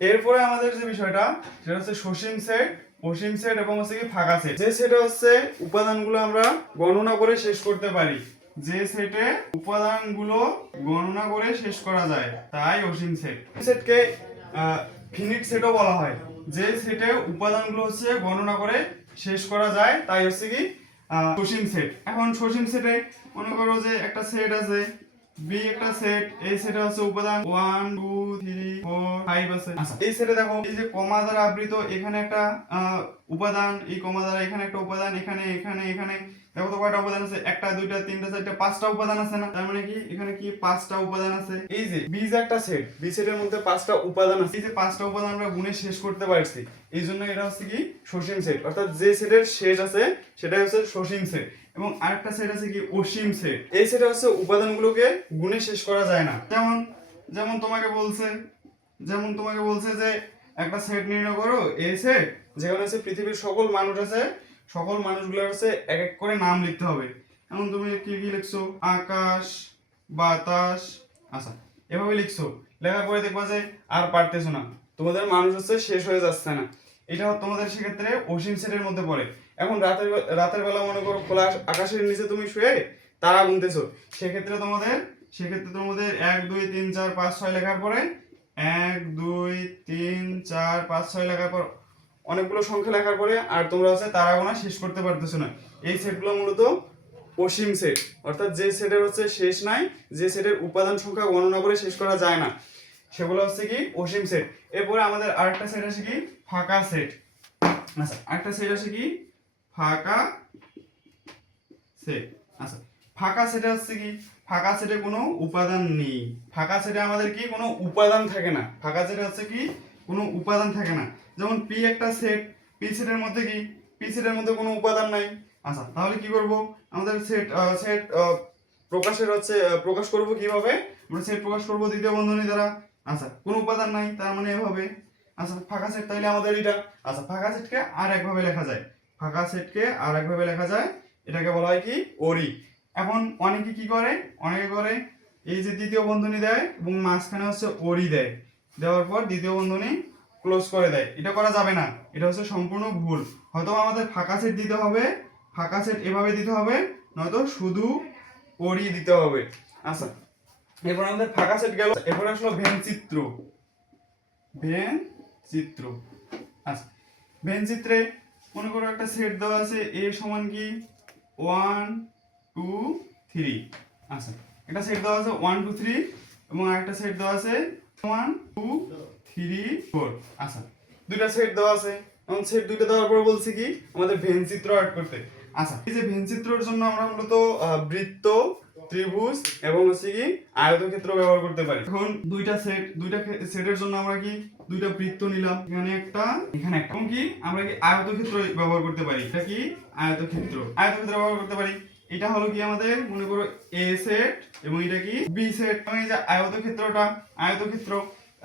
এরপরে আমাদের যে বিষয়টা সেটা হচ্ছে সসীম সেট, অসীম সেট এবং হচ্ছে কি ফাঁকা সেট। যে সেটে হচ্ছে উপাদানগুলো আমরা গণনা করে শেষ করতে পারি, যে সেটে উপাদানগুলো গণনা করে শেষ করা যায় তাই অসীম সেট। সেটকে ফিনিট সেটও বলা হয়। যে সেটে উপাদানগুলো হচ্ছে গণনা করে শেষ করা যায় তাই হচ্ছে কি সসীম সেট। এখন সসীম সেটে মনে করো যে একটা সেট আছে বি, একটা সেট, এই সেটে হচ্ছে উপাদান 1 2 3 4 5 আছে। আচ্ছা, এই সেটে দেখো এই যে কমা দ্বারা আবৃত, এখানে একটা উপাদান, এই কমা দ্বারা এখানে একটা উপাদান, এখানে এখানে এখানে দেখো তো কয়টা উপাদান আছে, একটা দুইটা তিনটা চারটা পাঁচটা উপাদান আছে না? তার মানে কি এখানে কি পাঁচটা উপাদান আছে। এই যে বি যে একটা সেট, বি সেটের মধ্যে পাঁচটা উপাদান আছে, এই যে পাঁচটা উপাদান আমরা গুণে শেষ করতে পারছি, এই জন্য এটা হচ্ছে কি সসীম সেট। অর্থাৎ যে সেটের শেষ আছে সেটাই হচ্ছে সসীম সেট। এবং আরেকটা সেট আছে কি অসীম সেট। এই সেটে হচ্ছে উপাদানগুলোকে গুণে শেষ করা যায় না। যেমন যেমন তোমাকে বলছে যে একটা সেট নির্ণয় করো, এই সেট যেখানে হচ্ছে পৃথিবীর সকল মানুষ আছে, সকল মানুষগুলোর হচ্ছে এক এক করে নাম লিখতে হবে। এখন তুমি কি কি লিখছো, আকাশ, বাতাস, আচ্ছা এভাবে লিখছো। লেখার পরে দেখবা যে আর পারতেছো না, তোমাদের মানুষ হচ্ছে শেষ হয়ে যাচ্ছে না। এটা তোমাদের সেক্ষেত্রে অসীম সেটের মধ্যে পড়ে। এখন রাতের বেলা মনে করো খোলা আকাশের নিচে তুমি শুয়ে তারা গুনতেছো, সেক্ষেত্রে তোমাদের 1 2 3 4 5 6 লেখার পরে 1 2 3 4 5 6 লেখার পর অনেকগুলো সংখ্যা লেখার পরে আর তোমরা হচ্ছে তারা গোনা শেষ করতে পারতেছো না। এই সেটগুলো মূলত অসীম সেট। অর্থাৎ যে সেটের হচ্ছে শেষ নাই, যে সেটের উপাদান সংখ্যা গণনা করে শেষ করা যায় না, সেগুলো হচ্ছে কি অসীম সেট। এরপরে আমাদের আরেকটা সেট আছে কি ফাঁকা সেট। আচ্ছা, আরেকটা সেট আছে কি ফাঁকা সেট। আচ্ছা, ফাঁকা সেটে হচ্ছে কি ফাঁকা সেটে কোনো উপাদান নেই। ফাঁকা সেটে আমাদের কি কোনো উপাদান থাকে না। ফাঁকা সেটে হচ্ছে কি কোনো উপাদান থাকে না। যেমন পি একটা সেট, পি সেটের মধ্যে কি পি সেটের মধ্যে কোনো উপাদান নাই। আচ্ছা, তাহলে কি করব, আমাদের সেট প্রকাশ করব কিভাবে, আমরা সেট প্রকাশ করব দ্বিতীয় বন্ধনী দ্বারা। আচ্ছা, কোনো উপাদান নাই তার মানে এভাবে। আচ্ছা, ফাঁকা সেট তাইলে আমাদের এটা। আচ্ছা, ফাঁকা সেটকে আর একভাবে লেখা যায়, এটাকে বলা হয় কি ওরি। এখন অনেকে কি করে, এই যে দ্বিতীয় বন্ধনী দেয় এবং মাঝখানে হচ্ছে ওরি দেয়, দেওয়ার পর দ্বিতীয় বন্ধনী ক্লোজ করে দেয়। এটা করা যাবে না, এটা হচ্ছে সম্পূর্ণ ভুল। হয়তো আমাদের ফাঁকা সেট দিতে হবে, ফাঁকা সেট এভাবে দিতে হবে, নয়তো শুধু ওরি দিতে হবে। আচ্ছা, এরপর আমাদের ফাঁকা সেট গেল, এরপর আসলো ভেন চিত্র। আচ্ছা, ভেন চিত্রে মনে করো একটা সেট দেওয়া আছে a সমান কি 1 2 3। আচ্ছা, একটা সেট দেওয়া আছে 1 2 3 এবং আরেকটা সেট দেওয়া আছে 1 2 3 4। আচ্ছা, দুইটা সেট দেওয়া আছে, এবং সেট দুইটা দেওয়ার পর বলছি কি আমাদের ভেন চিত্র আর্ট করতে। আচ্ছা, এই যে ভেন চিত্রের জন্য আমরা মূলত বৃত্ত, ত্রিভুজ এবং হচ্ছে কি আয়তক্ষেত্র ব্যবহার করতে পারি। এখন দুইটা সেটের জন্য আমরা কি দুইটা বৃত্ত নিলাম, এখানে একটা এখানে একটা, এবং কি আমরা কি আয়তক্ষেত্র ব্যবহার করতে পারি। এটা কি আয়তক্ষেত্র ব্যবহার করতে পারি। এটা হলো কি আমাদের মনে করো এ সেট এবং এটা কি বি সেট। এবং এই যে আয়তক্ষেত্র,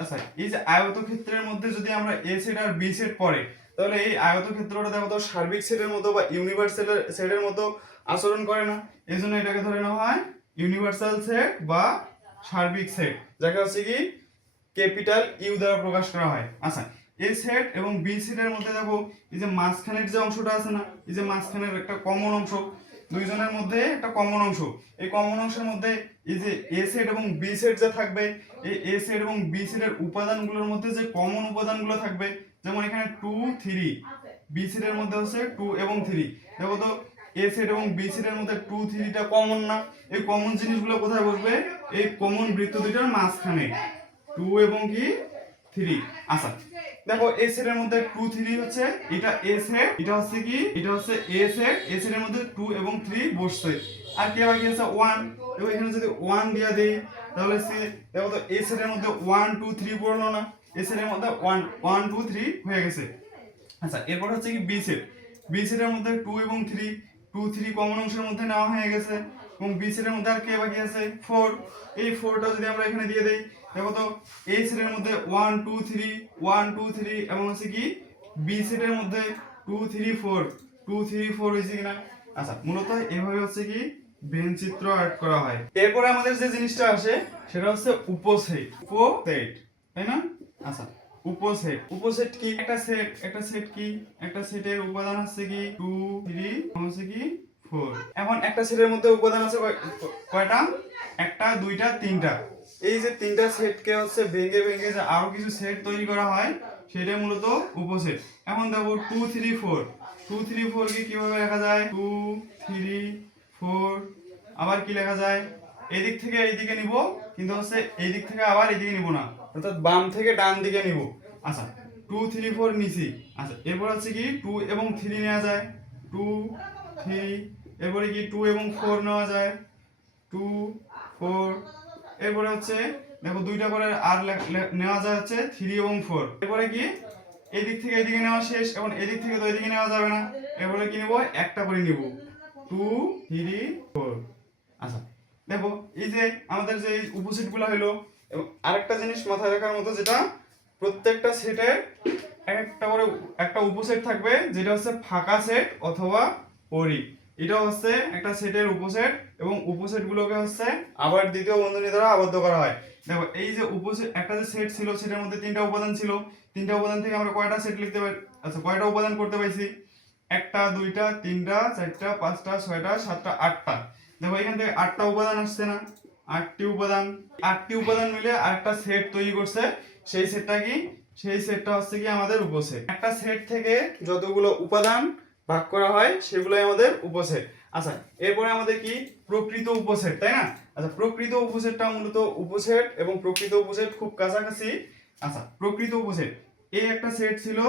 আচ্ছা এই যে আয়তক্ষেত্রের মধ্যে যদি আমরা এ সেট আর বি সেট পড়ে, তাহলে এই আয়তক্ষেত্রটা দেখো তো সার্বিক সেটের মতো বা ইউনিভার্সাল সেটের মতো আচরণ করে না। এই জন্য এটাকে ধরে নেওয়া হয় ইউনিভার্সাল সেট বা সার্বিক সেট, যাকে হচ্ছে কি ক্যাপিটাল ইউ দ্বারা প্রকাশ করা হয়। আচ্ছা, এ সেট এবং বি সেটের মধ্যে দেখো এই যে মাঝখানের যে অংশটা আছে না, এই যে মাঝখানের একটা কমন অংশ, দুইজনের মধ্যে একটা কমন অংশ, এই কমন অংশের মধ্যে এই যে এ সেট এবং বি সেট যা থাকবে, এই এ সেট এবং বি সেটের উপাদানগুলোর মধ্যে যে কমন উপাদানগুলো থাকবে, যেমন এখানে 2 3, বি সেটের মধ্যে হচ্ছে 2 এবং 3। দেখো তো এ সেট এবং বি সেটের মধ্যে 2 3টা কমন না, এই কমন জিনিসগুলো কোথায় বসবে, এই কমন বৃত্ত দুইটার মাঝখানে 2 এবং কি 3। আচ্ছা, দেখো এ সেটের মধ্যে 2 3 হচ্ছে এটা এ সেট, এটা হচ্ছে কি এটা হচ্ছে এ সেট, এ সেটের মধ্যে 2 এবং 3 বসছে। আর কে বাকি আছে 1, এবং এখানে যদি 1 দিয়া দেই তাহলে সে দেখো তো এ সেটের মধ্যে 1 2 3 পড়লো না, এ সেটের মধ্যে 1 1 2 3 হয়ে গেছে। আচ্ছা, এরপর হচ্ছে কি বি সেটের মধ্যে 2 এবং 3, 2 3 কমন অংশের মধ্যে নেওয়া হয়ে গেছে, এবং বি সেটের মধ্যে আর কে বাকি আছে 4। এই 4টা যদি আমরা এখানে দিয়ে দেই, দেখো তো এ সেটের মধ্যে 1 2 3 1 2 3 এবং হচ্ছে কি বি সেটের মধ্যে 2 3 4 2 3 4 হয়েছে কিনা। আচ্ছা, মূলত এভাবে হচ্ছে কি ভেন চিত্র আর্ট করা হয়। এরপরে আমাদের যে জিনিসটা আসে সেটা হচ্ছে উপসেট, তাই না? আচ্ছা, উপসেট। উপসেট কি? একটা সেট কি? একটা সেটের উপাদান হচ্ছে কি 2 3 হচ্ছে কি 4। এখন একটা সেটের মধ্যে উপাদান আছে কয়টা? একটা, দুইটা, তিনটা। এই যে তিনটা সেটকে হচ্ছে ভেঙে ভেঙে যে আরো কিছু সেট তৈরি করা হয় সেটাই মূলত উপসেট। এখন দেখো 2 3 4, 2 3 4 কে কিভাবে লেখা যায়? 2 3 4। আবার কি লেখা যায়? এদিক থেকে এইদিকে নিব, কিন্তু হচ্ছে এই দিক থেকে আবার এদিকে নিব না, অর্থাৎ বাম থেকে ডান দিকে নিব। আচ্ছা 2 3 4 নিছি। আচ্ছা এরপর হচ্ছে কি 2 এবং 3 নেওয়া যায়, 2 3। এরপরে কি 2 এবং 4 নেওয়া যায়, 2 4। এরপরে হচ্ছে দেখো দুইটা করে আর নেওয়া যায় হচ্ছে 3 এবং 4। এরপরে কি এই দিক থেকে এদিকে নেওয়া শেষ, এবং এদিক থেকে তো এদিকে নেওয়া যাবে না, এরপরে কি নিব? একটা করে নিব, 2 3 4। আচ্ছা দেখো এই যে আমাদের যে উপসেটগুলো হলো, এবং আরেকটা জিনিস মাথায় রাখার মতো, যেটা প্রত্যেকটা সেটের একটা করে একটা উপসেট থাকবে, যেটা হচ্ছে ফাঁকা সেট অথবা পরি। এটা হচ্ছে একটা সেটের উপসেট, এবং উপসেটগুলোকে হচ্ছে আবার দ্বিতীয় বন্ধনী দ্বারা আবদ্ধ করা হয়। দেখো এই যে উপসেট, একটা যে সেট ছিল সেটার মধ্যে তিনটা উপাদান ছিল, তিনটা উপাদান থেকে আমরা কয়টা সেট লিখতে পারি? আচ্ছা কয়টা উপাদান করতে পাইছি? একটা, দুইটা, তিনটা, চারটা, পাঁচটা, ছয়টা, সাতটা, আটটা। দেখো এখান থেকে আটটা উপাদান আসছে না? আটটি উপাদান, আটটি উপাদান মিলে আরেকটা সেট তৈরি করছে। সেই সেটটা কি? সেই সেটটা হচ্ছে কি আমাদের উপসেট। একটা সেট থেকে যতগুলো উপাদান ভাগ করা হয় সেগুলোই আমাদের উপসেট। আচ্ছা এরপরে আমাদের কি প্রকৃত উপসেট, তাই না? আচ্ছা প্রকৃত উপসেটটা মূলত উপসেট এবং প্রকৃত উপসেট খুব কাছাকাছি। আচ্ছা প্রকৃত উপসেট, এই একটা সেট ছিল,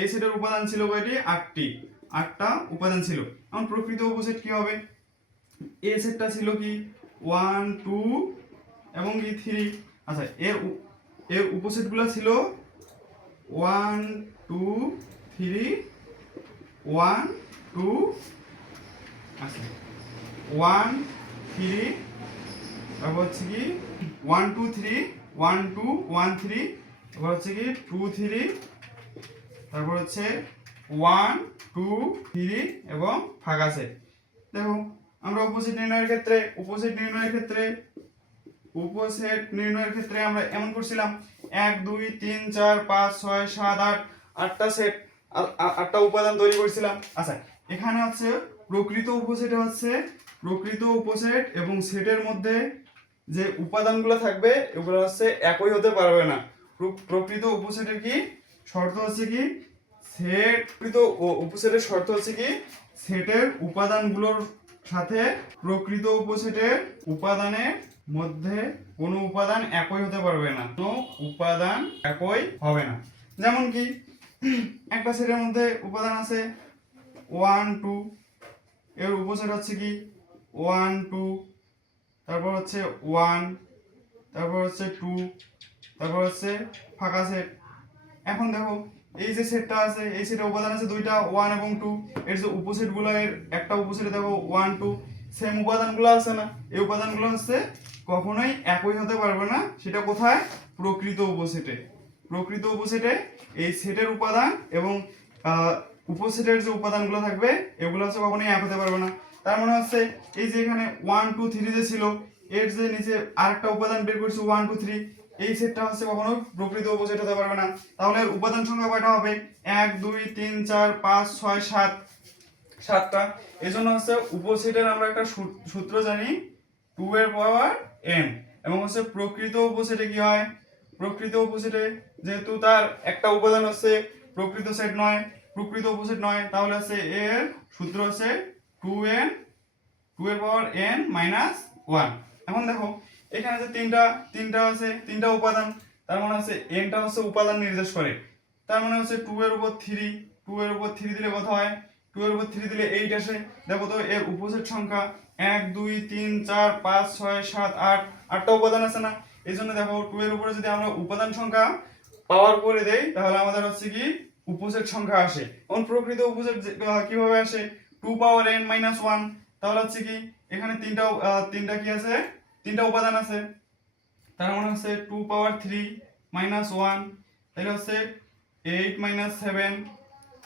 এই সেটের উপাদান ছিল কয়টি? আটটি, আটটা উপাদান ছিল। এখন প্রকৃত উপসেট কি হবে? এ সেটটা ছিল কি 1 2 এবং কি 3। আচ্ছা এর উপসেটগুলো ছিল 1 2 3 1 2। আচ্ছা 1 3, তারপর হচ্ছে কি 1 2 3 1 2 1 3, তারপর হচ্ছে কি 2 3, তারপর হচ্ছে 1 2 3 এবং ফাঁকা সেট। দেখো আমরা উপসেট নির্ণয়ের ক্ষেত্রে আমরা এমন করছিলাম 1 2 3 4 5 6 7 8, আটটা সেট, আটটা উপাদান তৈরি করছিলাম। আচ্ছা এখানে হচ্ছে প্রকৃত উপসেট এবং সেটের মধ্যে যে উপাদানগুলো থাকবে এগুলো হচ্ছে একই হতে পারবে না। প্রকৃত উপসেটের কি শর্ত হচ্ছে কি? উপসেটের শর্ত হচ্ছে কি? সেটের উপাদানগুলোর সাথে প্রকৃত উপসেটের উপাদানের মধ্যে কোনো উপাদান একই হতে পারবে না, কোনো উপাদান একই হবে না। যেমন কি একটা সেটের মধ্যে উপাদান আছে 1 2, এর উপসেট হচ্ছে কি 1 2, তারপর হচ্ছে 1, তারপর হচ্ছে 2, তারপর হচ্ছে ফাঁকা সেট। এখন দেখো এই যে সেটটা আছে, এই সেটের উপাদান আছে দুইটা 1 এবং 2। এর যে উপসেটগুলো, এর একটা উপসেটে দেখো 1 2 সেম উপাদানগুলো আছে না? এই উপাদানগুলো হচ্ছে কখনোই একই হতে পারবে না। সেটা কোথায়? প্রকৃত উপসেটে এই সেটের উপাদান এবং উপসেটের যে উপাদানগুলো থাকবে এগুলো হচ্ছে কখনোই এক হতে পারবে না। তার মানে হচ্ছে এই যে এখানে 1 2 3 যে ছিল, এর যে নিচে আরেকটা উপাদান বের করছি 1 2 3, এই সেটটা হচ্ছে কখনো প্রকৃত উপসেট হতে পারবে না। তাহলে এর উপাদান সংখ্যা কয়টা হবে? 1 2 3 4 5 6 7, সাতটা। এই জন্য হচ্ছে উপসেটের আমরা একটা সূত্র জানি 2 এর পাওয়ার n। এবং হচ্ছে প্রকৃত উপসেটে কি হয়? প্রকৃত উপসেটে যেহেতু তার একটা উপাদান হচ্ছে প্রকৃত উপসেট নয়, তাহলে হচ্ছে এর সূত্র হচ্ছে 2n, 2 এর পাওয়ার n মাইনাস 1। এখন দেখো এখানে যে তিনটা আছে, তিনটা উপাদান, তার মানে হচ্ছে nটা হচ্ছে উপাদান নির্দেশ করে। তার মানে হচ্ছে 2 এর উপর 3 দিলে কত হয়? 2 এর উপর 3 দিলে 8 আসে। দেখো তো এর উপসেট সংখ্যা 1 2 3 4 5 6 7 8, আটটা উপাদান আছে না? এই জন্য দেখো 2 এর উপরে যদি আমরা উপাদান সংখ্যা পাওয়ার করে দেই তাহলে আমাদের হচ্ছে কি উপসেট সংখ্যা আসে। এখন প্রকৃত উপসেট কিভাবে আসে? 2 পাওয়ার n মাইনাস 1। তাহলে হচ্ছে কি এখানে তিনটা কি আছে? তিনটা উপাদান আছে, তার মানে হচ্ছে 2 পাওয়ার 3 মাইনাস 1, তাহলে হচ্ছে 8 মাইনাস 7।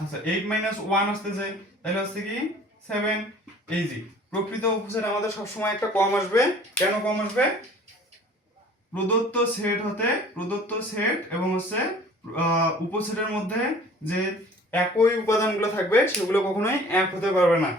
আচ্ছা 8 মাইনাস 1 আসতেছে, তাহলে হচ্ছে কি 7। এই যে প্রকৃত উপসেট আমাদের সবসময় একটা কম আসবে। কেন কম আসবে? প্রদত্ত সেট এবং হচ্ছে উপসেটের মধ্যে যে একই উপাদানগুলো থাকবে সেগুলো কখনোই এক হতে পারবে না।